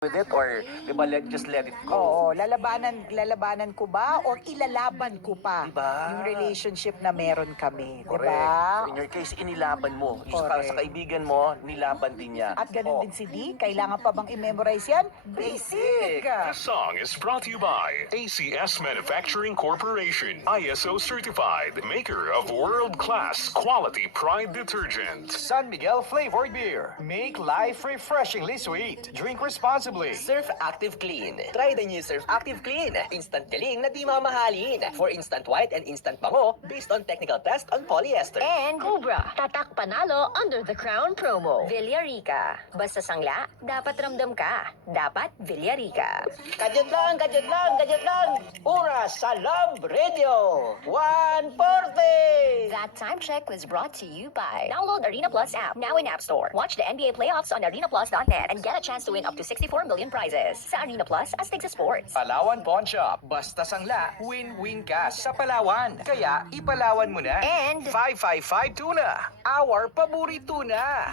with it, or di ba just let it go? Oo, lalabanan ko ba or ilalaban ko pa Diba? yung relationship na meron kami, 'di Correct. ba? So in your case, inilaban mo. Yung Correct. sa kaibigan mo, nilaban din niya. At ganun Oh. din si D, kailangan pa bang i-memorize yan? Basic! This song is brought to you by ACS Manufacturing Corporation, ISO certified, maker of world-class quality Pride detergent. San Miguel flavored beer. Make life refreshingly sweet. Drink responsibly. Surf Active Clean. Try the new Surf Active Clean. Instant galing na di mamahalin. For instant white and instant bango based on technical test on polyester. And Cobra, tatak panalo under the crown promo. Villarica, basta sangla, dapat ramdam ka. Dapat Villarica. Gadget lang, gadget lang, gadget lang. Oras sa Love Radio. 140. That time check was brought to you by Download Arena Plus app, now in App Store. Watch the NBA playoffs on arenaplus.net and get a chance to win up to 64 million prizes. Sa Arena Plus, astig sa sports. Palawan Pawn Shop. Basta sangla, win-win ka sa Palawan. Kaya ipalawan mo na. And 555 Tuna. Our paborito na.